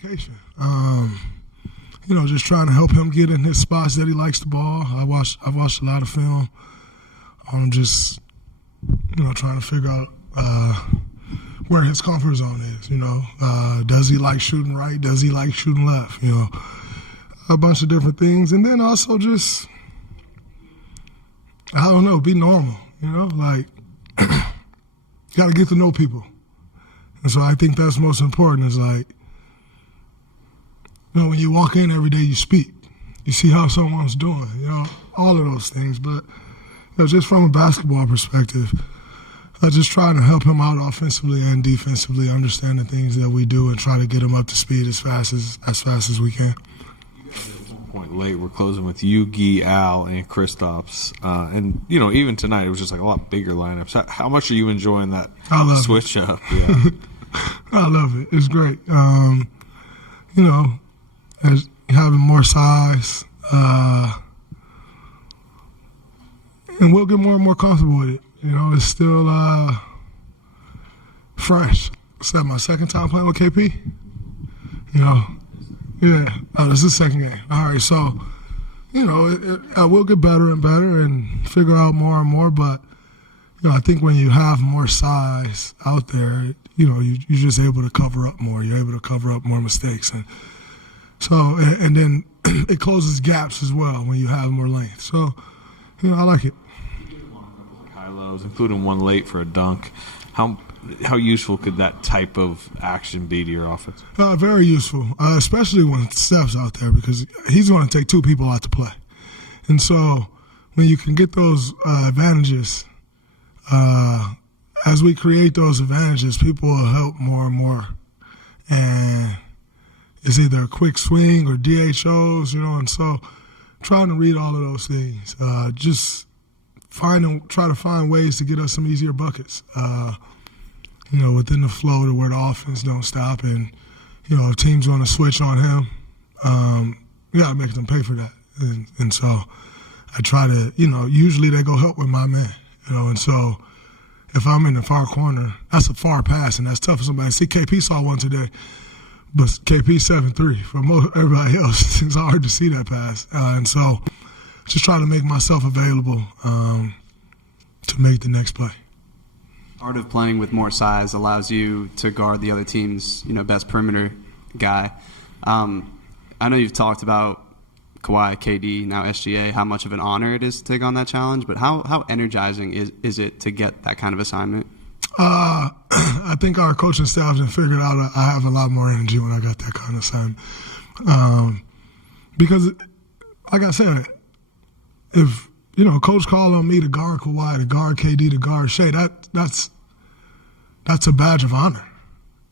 Communication. Just trying to help him get in his spots that he likes the ball. I've watched a lot of film. I'm just, trying to figure out where his comfort zone is. Does he like shooting right? Does he like shooting left? A bunch of different things, and then also just, I don't know, be normal. Got to get to know people, and so I think that's most important. Is when you walk in every day, you speak. You see how someone's doing, all of those things. But just from a basketball perspective, just trying to help him out offensively and defensively, understand the things that we do and try to get him up to speed as fast as we can. At one point late, we're closing with Yugi, Al, and Kristaps. And, even tonight, it was just like a lot bigger lineups. How much are you enjoying that switch up? Yeah. I love it. It's great. As having more size, and we'll get more and more comfortable with it. It's still fresh. Is that my second time playing with KP? Yeah. Oh, this is the second game. All right, so, I will get better and better and figure out more and more, but, I think when you have more size out there, you're just able to cover up more. You're able to cover up more mistakes. And so, and then it closes gaps as well when you have more length. So, I like it. High lows, including one late for a dunk. How useful could that type of action be to your offense? Very useful, especially when Steph's out there, because he's going to take two people out to play. And so when you can get those advantages, as we create those advantages, people will help more and more. And it's either a quick swing or DHOs, and so trying to read all of those things. Just try to find ways to get us some easier buckets. Within the flow to where the offense don't stop, and if teams want to switch on him, we got to make them pay for that. And so I try to, usually they go help with my man, and so if I'm in the far corner, that's a far pass, and that's tough for somebody. See, KP saw one today, but KP 7-3. For everybody else, it's hard to see that pass, and so just try to make myself available to make the next play. Part of playing with more size allows you to guard the other team's, best perimeter guy. I know you've talked about Kawhi, KD, now SGA, how much of an honor it is to take on that challenge, but how energizing is it to get that kind of assignment? I think our coaching staff have figured out I have a lot more energy when I got that kind of assignment. Because, like I said, if coach called on me to guard Kawhi, to guard KD, to guard Shea, that's a badge of honor.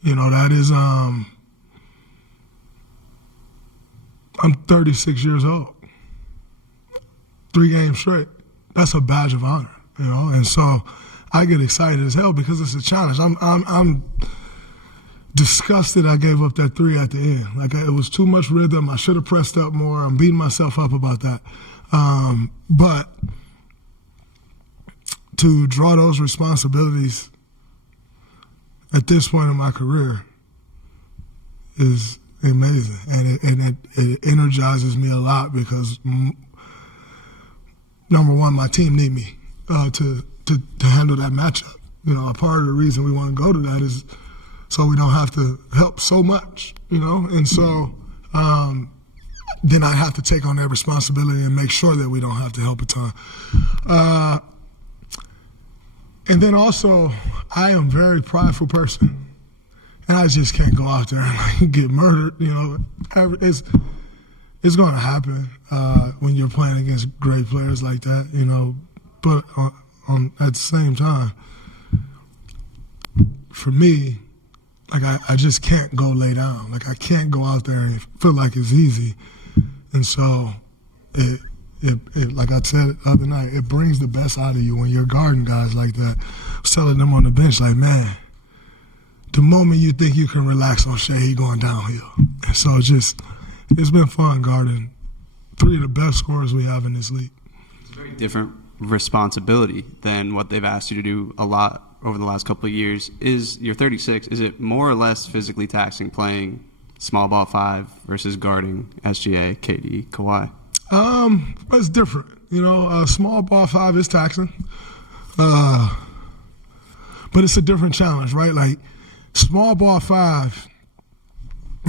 That is, I'm 36 years old. 3 games straight. That's a badge of honor, and so I get excited as hell because it's a challenge. I'm disgusted I gave up that 3 at the end. It was too much rhythm. I should have pressed up more. I'm beating myself up about that. But to draw those responsibilities at this point in my career is amazing, and it energizes me a lot because number one, my team need me to handle that matchup. A part of the reason we want to go to that is so we don't have to help so much. And so. Then I have to take on that responsibility and make sure that we don't have to help a ton. And then also, I am a very prideful person. And I just can't go out there and get murdered. It's going to happen when you're playing against great players like that, But at the same time, for me, I just can't go lay down. I can't go out there and feel like it's easy. And so, it like I said the other night, it brings the best out of you when you're guarding guys like that. I was telling them on the bench, man, the moment you think you can relax on Shea, he going downhill. And so it's been fun guarding 3 of the best scorers we have in this league. It's a very different responsibility than what they've asked you to do a lot over the last couple of years. You're 36, is it more or less physically taxing playing small ball 5 versus guarding SGA, KD, Kawhi? It's different. Small ball 5 is taxing. But it's a different challenge, right? Like, small ball 5,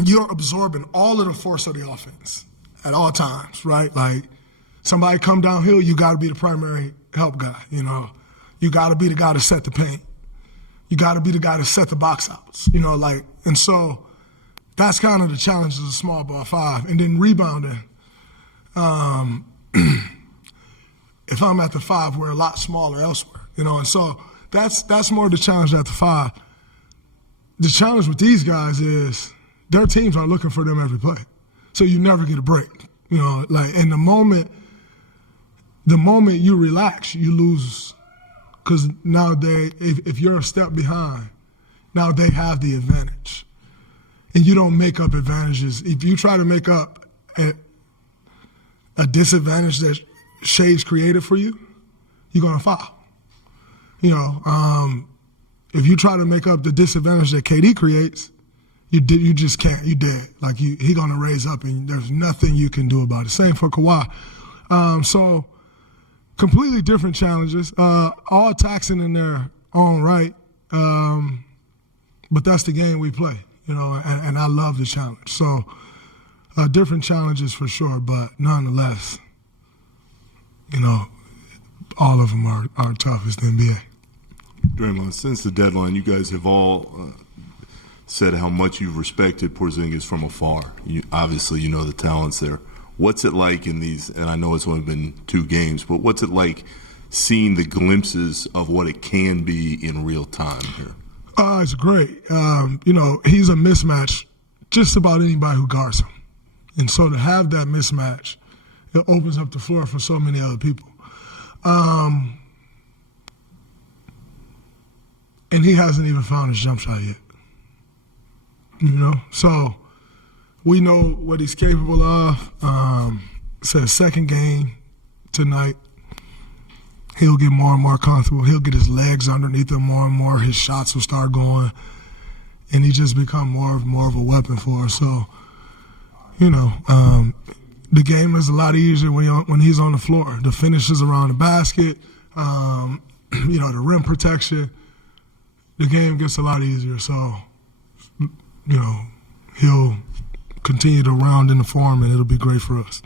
you're absorbing all of the force of the offense at all times, right? Like, somebody come downhill, you got to be the primary help guy, You got to be the guy to set the paint. You got to be the guy to set the box outs, and so that's kind of the challenge of a small ball 5. And then rebounding, if I'm at the 5, we're a lot smaller elsewhere, and so that's more the challenge at the 5. The challenge with these guys is their teams are looking for them every play. So you never get a break. And the moment you relax, you lose. Because now if you're a step behind, now they have the advantage. And you don't make up advantages. If you try to make up a disadvantage that Shai's created for you, you're going to foul. If you try to make up the disadvantage that KD creates, you just can't. You dead. Like, he going to raise up, and there's nothing you can do about it. Same for Kawhi. So completely different challenges, all taxing in their own right. But that's the game we play, and I love the challenge. So different challenges for sure, but nonetheless, all of them are tough as the NBA. Draymond, since the deadline, you guys have all said how much you've respected Porzingis from afar. Obviously, the talents there. What's it like in these, and I know it's only been 2 games, but what's it like seeing the glimpses of what it can be in real time here? It's great. He's a mismatch just about anybody who guards him. And so to have that mismatch, it opens up the floor for so many other people. And he hasn't even found his jump shot yet. So we know what he's capable of. It's his second game tonight. He'll get more and more comfortable. He'll get his legs underneath him more and more. His shots will start going. And he just become more of a weapon for us. So, the game is a lot easier when he's on the floor. The finishes around the basket, the rim protection. The game gets a lot easier. So, he'll continue to round in the form, and it'll be great for us.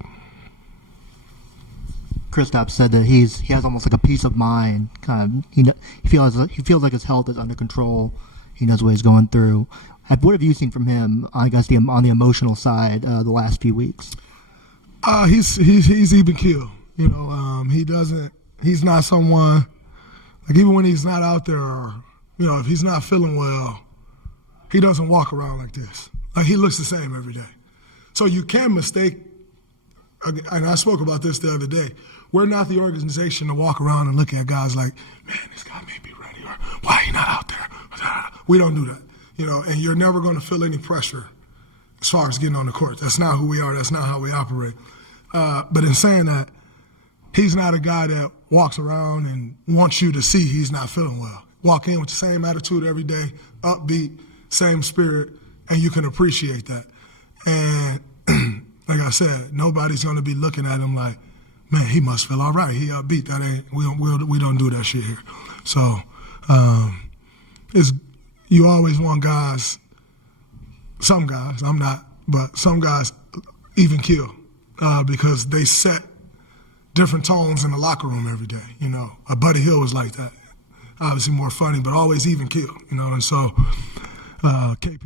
Kristaps said that he has almost like a peace of mind. He feels like his health is under control. He knows what he's going through. What have you seen from him? I guess on the emotional side, the last few weeks. He's even keel. He's not someone like, even when he's not out there, or if he's not feeling well, he doesn't walk around like this. Like, he looks the same every day. So you can mistake, and I spoke about this the other day, we're not the organization to walk around and look at guys like, man, this guy may be ready, or why he not out there? We don't do that, and you're never going to feel any pressure as far as getting on the court. That's not who we are. That's not how we operate. But in saying that, he's not a guy that walks around and wants you to see he's not feeling well. Walk in with the same attitude every day, upbeat, same spirit, and you can appreciate that. And like I said, nobody's going to be looking at him like, man, he must feel all right. He upbeat. That ain't we don't do that shit here. So you always want guys. Some guys, I'm not, but some guys even kill because they set different tones in the locker room every day. Buddy Hill was like that. Obviously more funny, but always even kill. And so KP